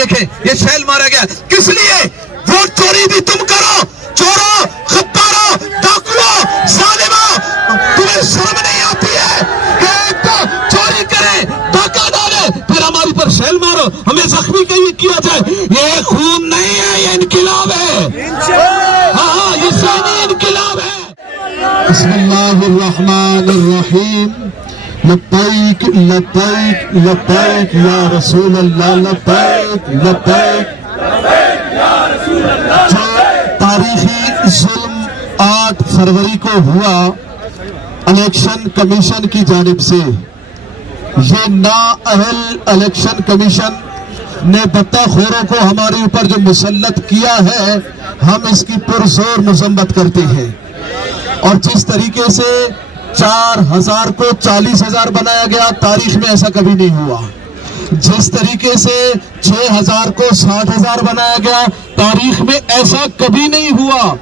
देखें, ये शैल मारा गया किस लिए? वोट चोरी भी तुम करो, चोरों, खप्पारों, डाकुओं, जालिमों, तुम्हें शर्म नहीं आती है कि एक तो चोरी करे, डाका डाले, फिर हमारी पर शैल मारो, हमें जख्मी किया जाए। ये खून नहीं है, ये इनकलाब है। हाँ, ये इस्लामी इनकलाब है। बिस्मिल्लाहिर्रहमानिर्रहीम। लब्बैक लब्बैक लब्बैक या रसूल अल्लाह, लब्बैक लब्बैक। जो तारीखी जुल्म 8 फरवरी को हुआ इलेक्शन कमीशन की जानिब से, ये नाअहल इलेक्शन कमीशन ने बत्ताखोरों को हमारे ऊपर जो मुसल्लत किया है, हम इसकी पुरजोर मजम्मत करते हैं। और जिस तरीके से 4000 को 40,000 बनाया गया, तारीख में ऐसा कभी नहीं हुआ। जिस तरीके से 6000 को 60,000 बनाया गया, तारीख में ऐसा कभी नहीं हुआ।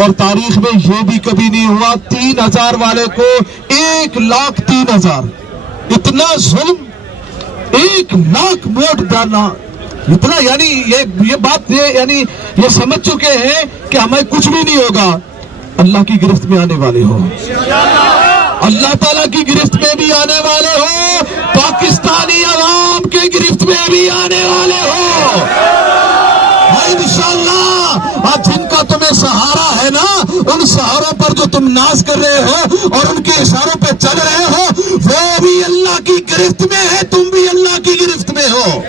और तारीख में ये भी कभी नहीं हुआ 3000 वाले को 1,03,000। इतना जुल्म, 1,00,000 वोट डालना, इतना, यानी ये बात यानी ये समझ चुके हैं कि हमें कुछ भी नहीं होगा। अल्लाह की गिरफ्त में आने वाले हो, अल्लाह ताला की गिरफ्त में भी आने वाले हो, पाकिस्तानी अवाम के गिरफ्त में भी आने वाले हो इंशाअल्लाह। आज जिनका तुम्हें सहारा है ना, उन सहारों पर जो तुम नाज कर रहे हो और उनके इशारों पे चल रहे हो, वो भी अल्लाह की गिरफ्त में है, तुम भी अल्लाह की गिरफ्त में हो।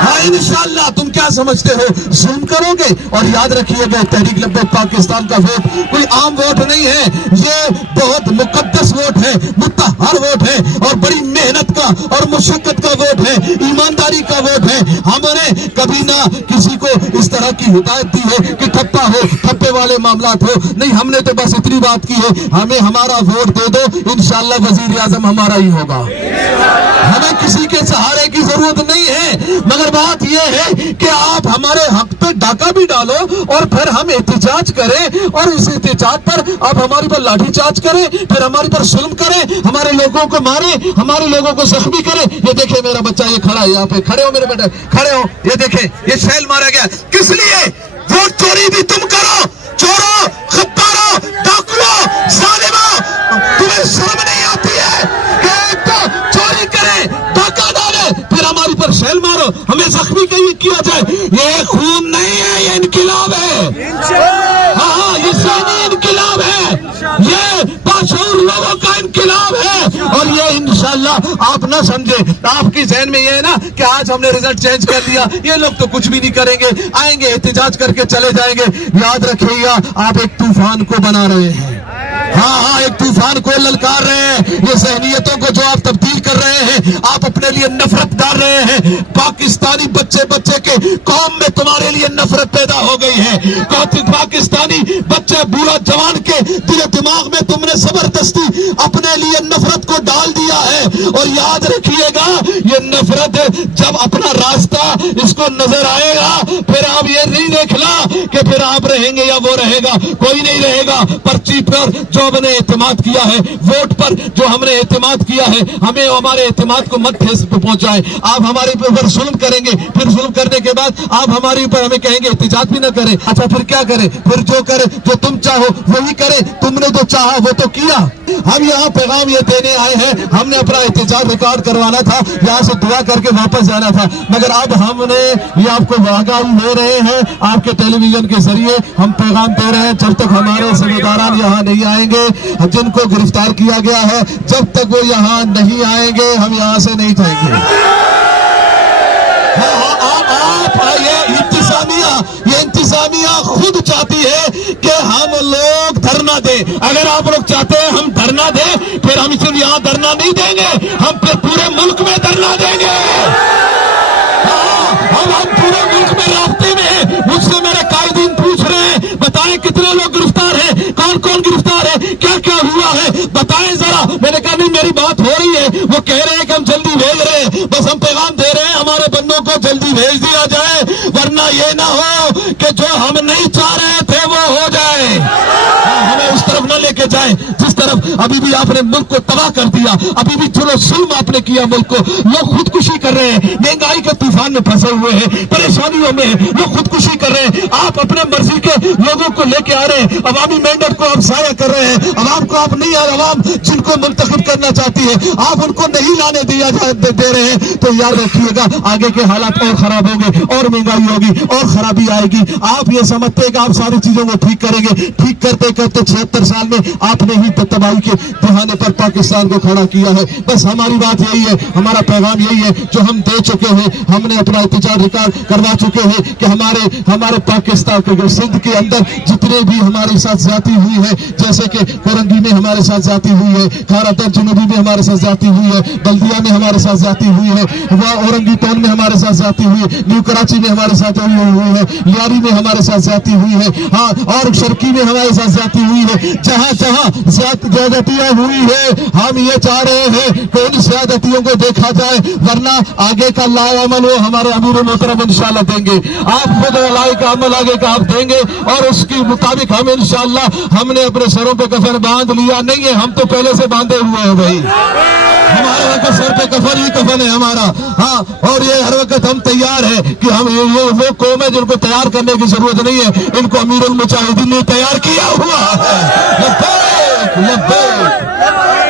हाँ इंशाअल्लाह। तुम क्या समझते हो, जुल्म करोगे? और याद रखिएगा, तहरीक लब्बैक पाकिस्तान का वोट कोई आम वोट नहीं है, ये बहुत मुकद्दस वोट है, मुत्तहर वोट है, और बड़ी मेहनत का और मुशक्कत का वोट है, ईमानदारी का वोट है। हमने कभी ना किसी को इस तरह की हिदायत दी है कि ठप्पा हो, ठप्पे वाले मामलात हो, नहीं। हमने तो बस इतनी बात की है, हमें हमारा वोट दे दो, इंशाअल्लाह वजीर आजम हमारा ही होगा। हमें किसी के सहारे की जरूरत नहीं है, मगर बात यह है कि आप हमारे हक पे डाका भी डालो और फिर हम एहतजाज करें, और इस एहतजाज पर आप हमारे पर लाठीचार्ज करें, फिर हमारे पर जुल्म करें, हमारे लोगों को मारे, हमारे लोगों को जख्मी करें। ये देखे मेरा बच्चा, ये खड़ा है यहाँ पे, खड़े हो मेरे बेटे, खड़े हो। ये देखे, ये शैल मारा गया किस लिए? वोट चोरी भी तुम करो, चोरों, खप्पारों, डाकुओं, जालिमों, तुम्हें शर्म नहीं आती है कि एक तो चोरी करे, डाका डाले, फिर हमारी पर शैल मारो, हमें जख्मी किया जाए। ये खून नहीं है, ये इनकलाब है। हाँ, ये इस्लामी इनकलाब है, ये बाशऊर लोगों का इनकलाब है। और ये इंशाअल्लाह आप ना समझे, आपकी ज़हन में ये है ना कि आज हमने रिजल्ट चेंज कर दिया, ये लोग तो कुछ भी नहीं करेंगे, आएंगे एहतजाज करके चले जाएंगे। याद रखिएगा, आप एक तूफान को बना रहे हैं। हाँ, एक तूफान को ललकार रहे हैं। ये ज़हनियतों को जो आप तब्दील कर रहे हैं, आप अपने लिए नफरत डाल रहे हैं। पाकिस्तानी बच्चे के कौम में तुम्हारे लिए नफरत पैदा हो गई है। पाकिस्तानी बच्चे, बूढ़ा जवान के दिल दिमाग में तुमने जबरदस्ती अपने लिए नफरत को डाल दिया है। और याद रखिएगा, ये नफरत जब अपना रास्ता इसको नजर आएगा, फिर आप ये नहीं देखना कि फिर आप रहेंगे या वो रहेगा, कोई नहीं रहेगा। पर्ची पर जो हमने एतमाद किया है, वोट पर जो हमने एतमाद किया है, हमें हमारे एतमाद को मत ठेस पहुंचाए। आप हमारे ऊपर जुल्म करेंगे, फिर जुल्म करने के बाद आप हमारे ऊपर हमें कहेंगे एहतजाज भी ना करें। अच्छा, फिर क्या करें? फिर जो करे, जो तुम चाहो वही करे। तुमने जो चाहा वो तो किया। हम यहाँ पैगाम ये देने आए हैं, हमने अपना एहतजाज रिकॉर्ड करवाना था, यहाँ से दुआ करके वापस जाना था, मगर अब हमने ये आपको आगाही दे रहे हैं, आपके टेलीविजन के जरिए हम पैगाम दे रहे हैं, जब तक हमारे जिम्मेदारान यहाँ नहीं आएंगे, जिनको गिरफ्तार किया गया है, जब तक वो यहाँ नहीं आएंगे, हम यहाँ से नहीं जाएंगे। ये इंतजामिया खुद चाहती है कि हम लोग धरना दें। अगर आप लोग चाहते हैं हम धरना दें, फिर हम सिर्फ यहाँ धरना नहीं देंगे, हम फिर पूरे मुल्क में धरना देंगे। हम पूरे मुल्क में रास्ते में हैं। मुझसे मेरे कायदीन पूछ रहे हैं, बताएं कितने लोग गिरफ्तार हैं, कौन कौन गिरफ्तार है, क्या क्या ہوا ہے بتائیں ذرا. میں نے کہا نہیں میری بات ہو رہی ہے. وہ کہہ رہے ہیں کہ ہم جلدی بھیج رہے ہیں. بس ہم پیغام دے رہے ہیں ہمارے بندوں کو جلدی بھیج دیا جائے, ورنہ یہ نہ ہو کہ جو ہم نہیں چاہ رہے تھے وہ ہو جائے. ہمیں اس طرف نہ لے کے جائیں جس طرف ابھی بھی آپ نے ملک کو تباہ کر دیا. ابھی بھی ظلم آپ نے کیا ملک کو. لوگ خودکشی کر رہے ہیں, مہنگائی کے طوفان میں پھنسے ہوئے ہیں, پریشانیوں میں ہیں, لوگ خودکشی کر رہے ہیں. آپ اپنے مرضی کے لوگوں کو لے کے آ رہے ہیں, عوامی مینڈیٹ کو آپ ضائع کر رہے ہیں. عوام کو آپ نہیں, عوام جن کو منتخب کرنا چاہتی ہے آپ ان کو نہیں لانے دے رہے ہیں. تو یاد رکھیے گا آگے کے حالات اور خراب ہوں گے, اور مہنگائی ہوگی, اور خرابی آئے گی. آپ یہ سمجھتے ہیں کہ آپ ساری چیزوں کو ٹھیک کریں گے. ٹھیک کرتے کرتے 76 سال میں آپ نے ہی تباہی کے بہانے پر پاکستان کو کھڑا کیا ہے. بس ہماری بات یہی ہے, ہمارا پیغام یہی ہے جو ہم دے چکے ہیں. ہم نے اپنا احتجاج ریکارڈ کروا چکے ہیں کہ ہمارے پاکستان کے سندھ کے اندر جتنے بھی ہمارے ساتھ زیادتی ہوئی ہے, جیسے کہ کورنگی میں ہمارے ساتھ زیادتی ہوئی ہے, کھارا در جنوبی میں ہمارے ساتھ زیادتی ہوئی ہے, بلدیا میں ہمارے ساتھ زیادتی ہوئی ہے, وہ اورنگی ٹون میں ہمارے ساتھ زیادتی ہوئی ہے, نیو کراچی میں ہمارے ساتھ ہوئی ہے, لیاری میں ہمارے ساتھ زیادتی ہوئی ہے, ہاں, اور شرکی میں ہمارے ساتھ زیادتی ہوئی ہے. جہاں جہاں زیادتیاں ہوئی ہے ہم یہ چاہ رہے ہیں کہ ان زیادتیوں کو دیکھا جائے, ورنہ آگے کا لائے عمل وہ ہمارے امیر محترم انشاءاللہ دیں گے. آپ خود لائے کا عمل آگے کا آپ دیں گے, اور اس کے مطابق ہم انشاءاللہ, ہم نے اپنے سروں پہ کفن باندھ لیا نہیں ہے, ہم تو پہلے سے باندھے ہوئے ہیں بھائی. ہمارے وقت سر پہ کفن ہی کفن ہے ہمارا. ہاں, اور یہ ہر وقت ہم تیار ہیں کہ ہم وہ قوم ہے جن کو تیار کرنے کی ضرورت نہیں ہے, ان کو امیر المجاہدین نے تیار کیا ہوا ہے. لبیک لبیک.